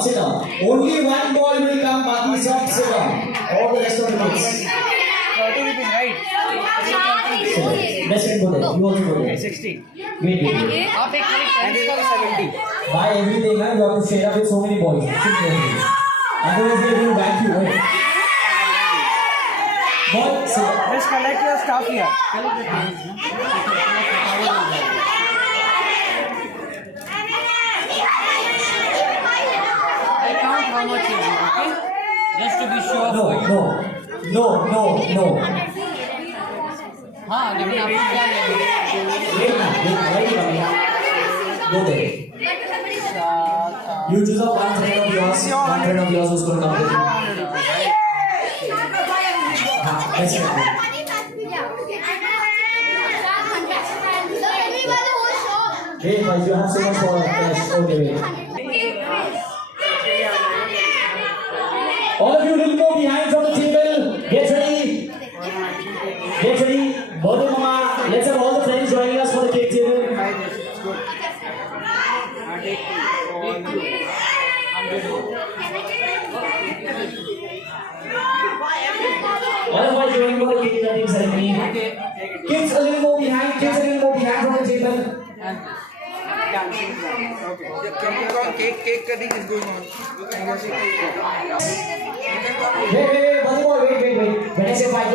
Sit down. Only one ball will come, Baki stop, sit down. All the rest of the kids. 30 rupees, right? Best friend go there. You also go there. Okay, 60. Wait. आप एक खाली 70. Buy everything, you have to share up with so many boys. Otherwise, they will back you, right? Boy, sit. Just collect your stuff here. Collect the things. I count how much you do, okay? Just to be sure for you. No. हाँ, लेकिन आपको क्या लगेगा? Go there. You choose up one friend of yours who's going to come with you. That's it. Hey, but you have so much for cash. Okay. All of you will go behind from the table. Get ready. Birthday mama. Let's have all the friends joining us for the cake table. All of us joining for the cake cutting ceremony. Kids a little more behind from the table. Okay. Cake cutting is going on. Wait, wait, wait. When I say 5